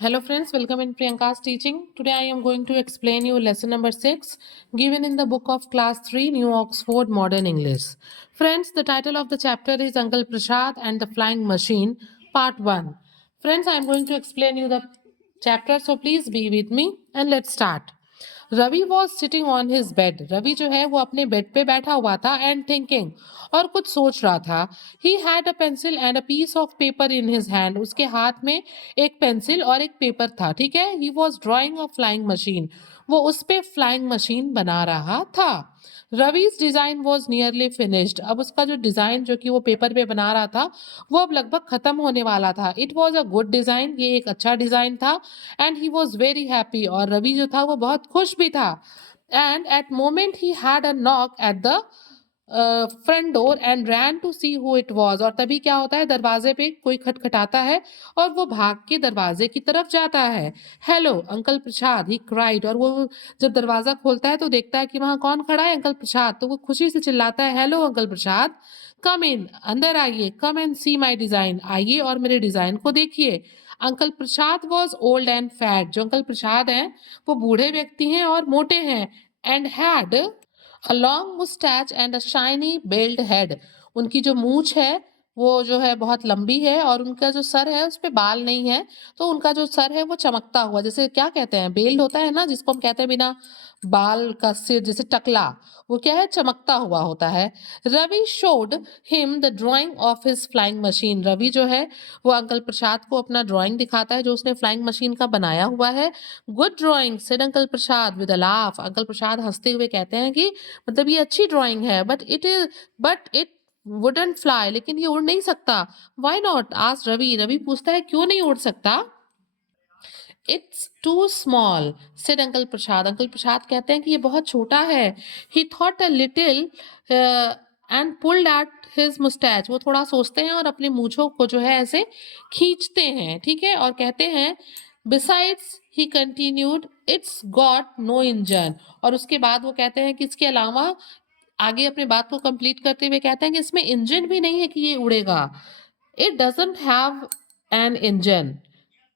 Hello friends, welcome in Priyanka's teaching. Today I am going to explain you lesson number 6 given in the book of class 3 New Oxford Modern English. Friends, the title of the chapter is Uncle Prashad and the Flying Machine part 1. Friends, I am going to explain you the chapter, so please be with me and let's start. Ravi was sitting on his bed. Ravi जो है वो अपने bed पे बैठा हुआ था and thinking, और कुछ सोच रहा था। He had a pencil and a piece of paper in his hand. उसके हाथ में एक पेंसिल और एक पेपर था, ठीक है। He was drawing a flying machine. वो उस पे फ्लाइंग मशीन बना रहा था। Ravi's design was nearly finished. अब उसका जो डिजाइन जो कि वो पेपर पे बना रहा था वो अब लगभग खत्म होने वाला था। It was a good design, ये एक अच्छा डिजाइन था। And he was very happy, और रवि जो था वो बहुत खुश भी था। And at moment he had a knock at the front door and ran to see who it was. और तभी क्या होता है, दरवाजे पे कोई खटखटाता है और वो भाग के दरवाजे की तरफ जाता है। Hello uncle Prasad, he cried. और वो जब दरवाजा खोलता है तो देखता है कि वहां कौन खड़ा है, अंकल प्रसाद। तो वो खुशी से चिल्लाता है, हेलो अंकल प्रसाद, कम इन, अंदर आइए, come and C my design, आइए और मेरे डिजाइन को देखिए। Uncle Prasad was old and fat. जो अंकल प्रसाद हैं वो बूढ़े व्यक्ति हैं और मोटे हैं। And had a long moustache and a shiny bald head. उनकी जो मूछ है वो जो है बहुत लंबी है, और उनका जो सर है उस पे बाल नहीं है। तो उनका जो सर है वो चमकता हुआ, जैसे क्या कहते हैं, बेल्ड होता है ना जिसको हम कहते हैं बिना बाल का सिर, जैसे टकला, वो क्या है, चमकता हुआ होता है। Ravi showed him the drawing of his flying machine. Ravi जो है वो अंकल प्रसाद को अपना ड्राइंग दिखाता है जो उसने फ्लाइंग मशीन का बनाया हुआ है। Good drawing said uncle Prasad with a laugh. Uncle Prasad हंसते हुए कहते हैं कि मतलब ये अच्छी ड्राइंग है, बट इट वुडंट फ्लाई, लेकिन ये उड़ नहीं सकता। Why not, asked Ravi. Ravi पूछता है क्यों नहीं उड़ सकता। It's too small said uncle Prasad. Uncle Prasad कहते हैं कि ये बहुत छोटा है। He thought a little and pulled at his moustache. वो थोड़ा सोचते हैं और अपने मूंछों को जो है ऐसे खींचते हैं, ठीक है, और कहते हैं besides he continued it's got no engine. और उसके बाद वो कहते हैं कि इसके अलावा, आगे अपने बात को कंप्लीट करते हुए कहते हैं कि इसमें इंजन भी नहीं है कि ये उड़ेगा। It doesn't have an engine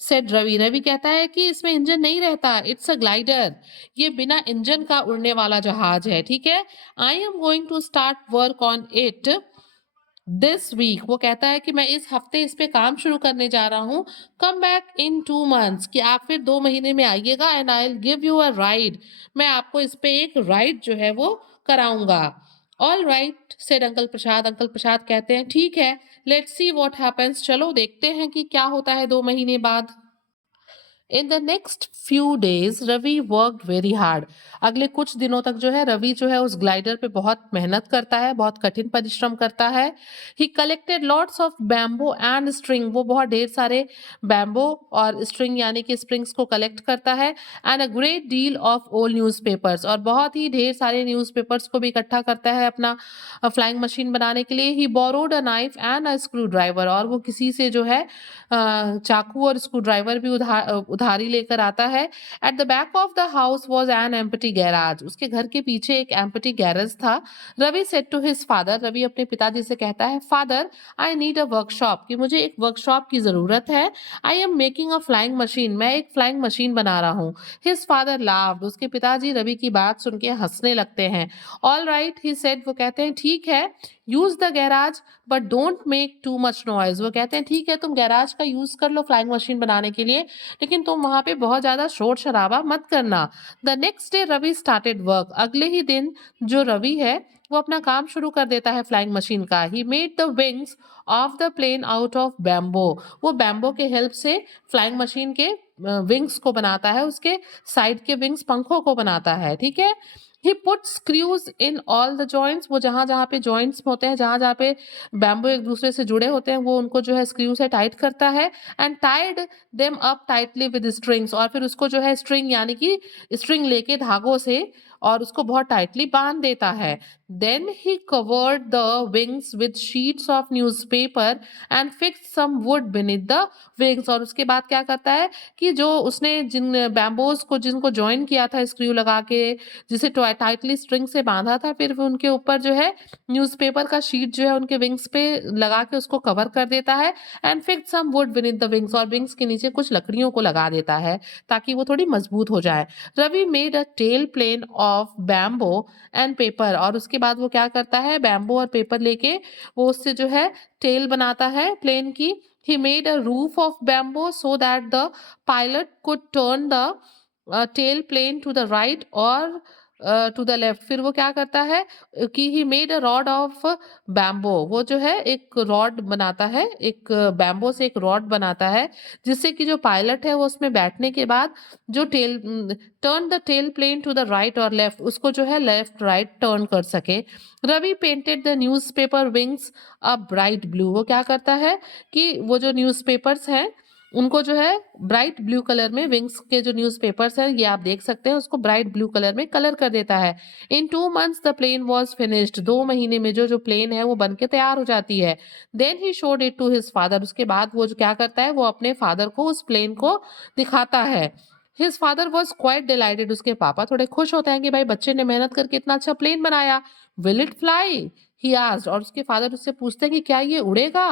said Ravi. Ravi कहता है कि इसमें इंजन नहीं रहता, इट्स अ ग्लाइडर। ये बिना इंजन का उड़ने वाला जहाज है, ठीक है। I am going to start work on it this week. वो कहता है कि मैं इस हफ्ते इस पे काम शुरू करने जा रहा हूँ। कम बैक इन 2 मंथ्स, कि आप फिर 2 महीने में आइएगा। And I will give you a ride. मैं आपको इस पे एक राइड जो है वो कराऊंगा। All right said uncle Prasad. Uncle Prasad कहते हैं ठीक है, लेट्स सी व्हाट हैपेंस। चलो देखते हैं कि क्या होता है 2 महीने बाद। In the next few days Ravi worked very hard. अगले कुछ दिनों तक जो है रवि जो है उस ग्लाइडर पे बहुत मेहनत करता है, बहुत कठिन परिश्रम करता है। ही collected lots of bamboo and string. वो बहुत ढेर सारे बैम्बो और स्ट्रिंग यानी कि स्प्रिंग्स को कलेक्ट करता है। And a great deal of old newspapers. और बहुत ही ढेर सारे न्यूज़पेपर्स को भी इकट्ठा करता है अपना फ्लाइंग मशीन बनाने के लिए। He borrowed a knife and a screwdriver. और वो किसी से जो है चाकू और स्क्रू ड्राइवर भी उधारी लेकर आता है। At the back of the house was an empty garage. उसके घर के पीछे एक एम्प्टी गैरेज था। Ravi said to his father. Ravi अपने पिताजी से कहता है, father I need a workshop, कि मुझे एक वर्कशॉप की जरूरत है। I am making a flying machine, मैं एक फ्लाइंग मशीन बना रहा हूँ। His father laughed. उसके पिताजी रवि की बात सुन के हंसने लगते हैं। All right he said. वो कहते हैं ठीक है, use the garage but don't make too much noise. वो कहते हैं ठीक है, तुम गैराज का यूज कर लो फ्लाइंग मशीन बनाने के लिए, लेकिन तुम वहां पे बहुत ज्यादा शोर शराबा मत करना। The next day Ravi started work. अगले ही दिन जो रवि है वो अपना काम शुरू कर देता है फ्लाइंग मशीन का। He made the wings of the plane out of bamboo. वो बैम्बो के हेल्प से फ्लाइंग मशीन के विंग्स को बनाता है, उसके साइड के विंग्स, पंखों को बनाता है, ठीक है। He put screws in all the joints. वो जहां जहां पे जॉइंट्स होते हैं, जहां जहां पे बैम्बो एक दूसरे से जुड़े होते हैं, वो उनको जो है स्क्रू से टाइट करता है। And tied them up tightly with strings. और फिर उसको जो है स्ट्रिंग यानी कि स्ट्रिंग लेके धागों से और उसको बहुत टाइटली बांध देता है। Then he covered the wings with sheets of newspaper and fixed some wood beneath the wings. और उसके बाद क्या करता है कि जो उसने जिन बैम्बोज को जिनको ज्वाइन किया था स्क्रू लगा के, जिसे टाइटली स्ट्रिंग से बांधा था, फिर वो उनके ऊपर जो है न्यूज़पेपर का शीट जो है उनके विंग्स पे लगा के उसको कवर कर देता है and fix some wood beneath the wings, और विंग्स के नीचे कुछ लकड़ियों को लगा देता है ताकि वो थोड़ी मजबूत हो जाए। Ravi made a tail plane of bamboo and paper, और उसके बाद वो क्या करता है, बैम्बो और पेपर लेके वो उससे जो है टेल बनाता है प्लेन की। He made a roof of bamboo so that the pilot could turn the tail plane to the right or to the left. फिर वो क्या करता है कि he made a rod of bamboo, वो जो है एक रॉड बनाता है, एक बैम्बो से एक रॉड बनाता है जिससे कि जो पायलट है वो उसमें बैठने के बाद जो tail turn the tail plane to the right और लेफ्ट, उसको जो है लेफ्ट राइट टर्न कर सके। Ravi painted the newspaper wings a bright blue, वो क्या करता है कि वो जो न्यूज़पेपर्स हैं उनको जो है ब्राइट ब्लू कलर में, विंग्स के जो न्यूज़पेपर्स हैं ये आप देख सकते हैं, उसको ब्राइट ब्लू कलर में कलर कर देता है। In 2 months the plane was finished, 2 महीने में जो जो प्लेन है वो बन के तैयार हो जाती है। Then he showed it to his father, उसके बाद वो जो क्या करता है वो अपने फादर को उस प्लेन को दिखाता है। His father was quite dilated, उसके पापा थोड़े खुश होते हैं कि भाई बच्चे ने मेहनत करके इतना अच्छा प्लेन बनाया। Will it fly, he asked, और उसके फादर उससे पूछते हैं कि क्या ये उड़ेगा।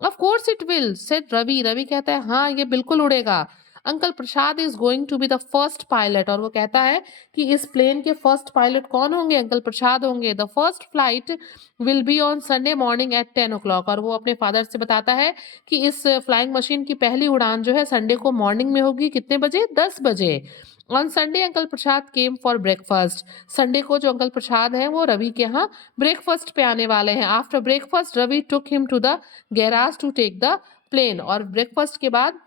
Of course it will said Ravi, Ravi कहता है हाँ ये बिल्कुल उड़ेगा। Uncle Prasad is going to be the first pilot, और वो कहता है कि इस प्लेन के फर्स्ट पायलट कौन होंगे, अंकल प्रसाद होंगे। The first flight will be on Sunday morning at 10 o'clock, और वो अपने फादर से बताता है कि इस फ्लाइंग मशीन की पहली उड़ान जो है संडे को मॉर्निंग में होगी, कितने बजे, 10 बजे। On Sunday uncle Prasad came for breakfast, Sunday को जो अंकल प्रसाद हैं वो रवि के यहाँ ब्रेकफास्ट पे आने वाले हैं। After breakfast Ravi took him to the garage to take the plane, और ब्रेकफास्ट के बाद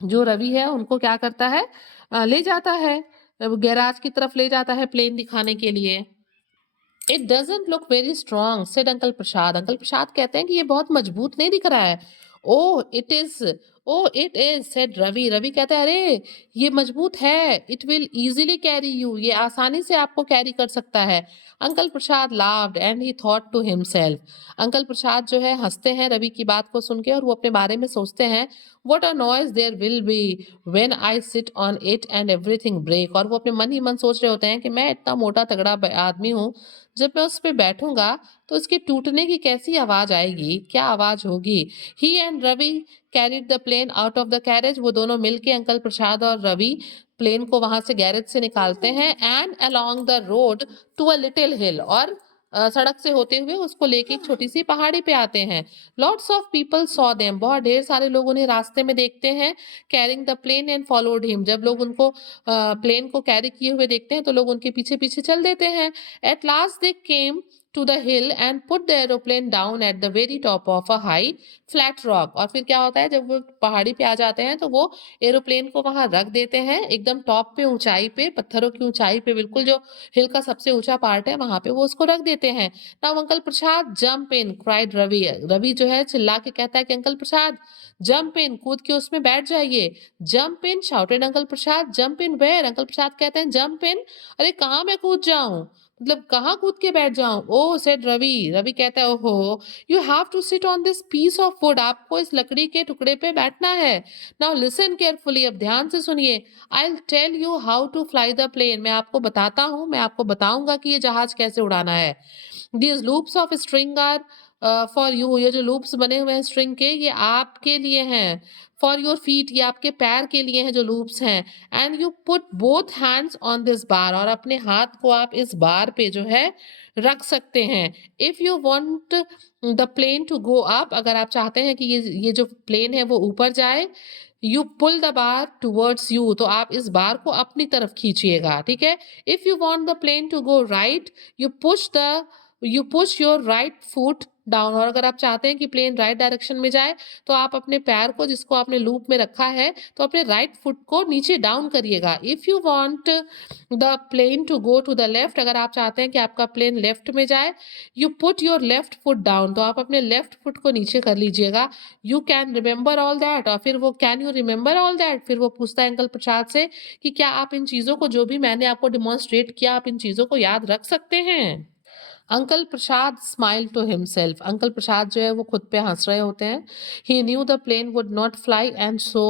जो रवि है उनको क्या करता है, ले जाता है गैराज की तरफ, ले जाता है प्लेन दिखाने के लिए। It doesn't look very strong said uncle Prasad, uncle Prasad कहते हैं कि ये बहुत मजबूत नहीं दिख रहा है। Oh it is, oh it is said Ravi, Ravi कहते हैं अरे ये मजबूत है। It will easily carry you, ये आसानी से आपको कैरी कर सकता है। Uncle Prasad laughed and he thought to himself, uncle Prasad जो है हंसते हैं रवि की बात को सुन के, और वो अपने बारे में सोचते हैं what a noise there will be when I sit on it and everything break, और वो अपने मन ही मन सोच रहे होते हैं कि मैं इतना मोटा तगड़ा आदमी हूँ, जब मैं उस पे बैठूंगा तो इसके टूटने की कैसी आवाज आएगी, क्या आवाज होगी। He and Ravi carried the plane out of the garage, वो दोनों मिलके अंकल प्रसाद और रवि प्लेन को वहां से गैरेज से निकालते हैं। And along the road to a little hill, और सड़क से होते हुए उसको लेके एक छोटी सी पहाड़ी पे आते हैं। Lots of people saw them, बहुत ढेर सारे लोग उन्हें रास्ते में देखते हैं। Carrying the plane and followed him, जब लोग उनको प्लेन को कैरी किए हुए देखते हैं तो लोग उनके पीछे पीछे चल देते हैं। At last they came to the hill and put the aeroplane down at the very top of a high flat rock, और फिर क्या होता है जब वो पहाड़ी पे आ जाते हैं तो वो एरोप्लेन को वहां रख देते हैं एकदम टॉप पे, ऊंचाई पे, पत्थरों की ऊंचाई पे, बिल्कुल जो हिल का सबसे ऊंचा पार्ट है वहां पे वो उसको रख देते हैं। Now uncle Prasad jump in cried Ravi, Ravi जो है चिल्ला के कहता है कि अंकल प्रसाद जंप इन, कूद के उसमें बैठ जाइए। Jump in shouted uncle Prasad, jump in where, uncle Prasad कहते हैं जंप इन, अरे कहाँ मैं कूद जाऊं, मतलब कहाँ कूद के बैठ जाऊं। ओह सेड रवि, रवि कहता है ओहो you have to sit on this piece of wood, आपको इस लकड़ी के टुकड़े पे बैठना है। नाउ लिसन केयरफुली, अब ध्यान से सुनिए। I will tell you how to fly the plane, मैं आपको बताता हूँ, मैं आपको बताऊंगा कि ये जहाज कैसे उड़ाना है। These loops of string are for you, ये जो लूप्स बने हुए हैं स्ट्रिंग के ये आपके लिए हैं। फॉर योर फीट, ये आपके पैर के लिए हैं जो लूप्स हैं। And you put both hands on this bar, और अपने हाथ को आप इस बार पे जो है रख सकते हैं। If you want the plane to go up, अगर आप चाहते हैं कि ये जो प्लेन है वो ऊपर जाए, you pull the bar towards you, तो आप इस बार को अपनी तरफ खींचिएगा, ठीक है। If you want the plane to go right, you push your right foot down. और अगर आप चाहते हैं कि प्लेन राइट डायरेक्शन में जाए तो आप अपने पैर को जिसको आपने लूप में रखा है तो अपने राइट फुट को नीचे डाउन करिएगा। If you want the plane to go to the left, अगर आप चाहते हैं कि आपका प्लेन लेफ्ट में जाए, you put your left foot down, तो आप अपने लेफ्ट फुट को नीचे कर लीजिएगा। You can remember all that, और फिर वो can you remember all that, फिर वो पूछता है अंकल प्रसाद से कि क्या आप इन चीजों को, जो भी मैंने आपको डिमॉन्स्ट्रेट किया, आप इन चीजों को याद रख सकते हैं? Uncle Prasad smile to himself, uncle Prasad जो है वो खुद पे हंस रहे होते हैं। He knew the plane would not fly and so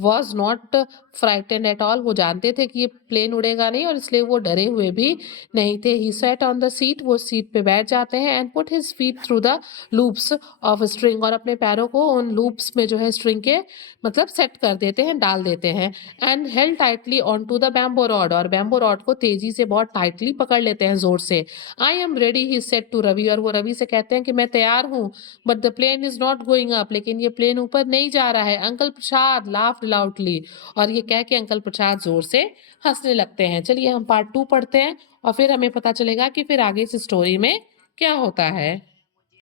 was not frightened at all, वो जानते थे कि ये प्लेन उड़ेगा नहीं और इसलिए वो डरे हुए भी नहीं थे। ही सेट ऑन द सीट, वो सीट पे बैठ जाते हैं। And put his feet through the loops of string, और अपने पैरों को उन लूप्स में जो है स्ट्रिंग के मतलब सेट कर देते हैं, डाल देते हैं। And held tightly on to the bamboo rod, और बैम्बो रॉड को तेजी से बहुत टाइटली पकड़ लेते हैं, जोर से। I am ready he said to Ravi, और वो रवि से कहते हैं कि मैं तैयार हूँ, but the plane is not going up, लेकिन ये प्लेन ऊपर नहीं जा रहा है। अंकल प्रसाद लाफ्ड लाउडली, और ये कह के अंकल प्रसाद जोर से हंसने लगते हैं। चलिए हम पार्ट 2 पढ़ते हैं और फिर हमें पता चलेगा कि फिर आगे इस स्टोरी में क्या होता है।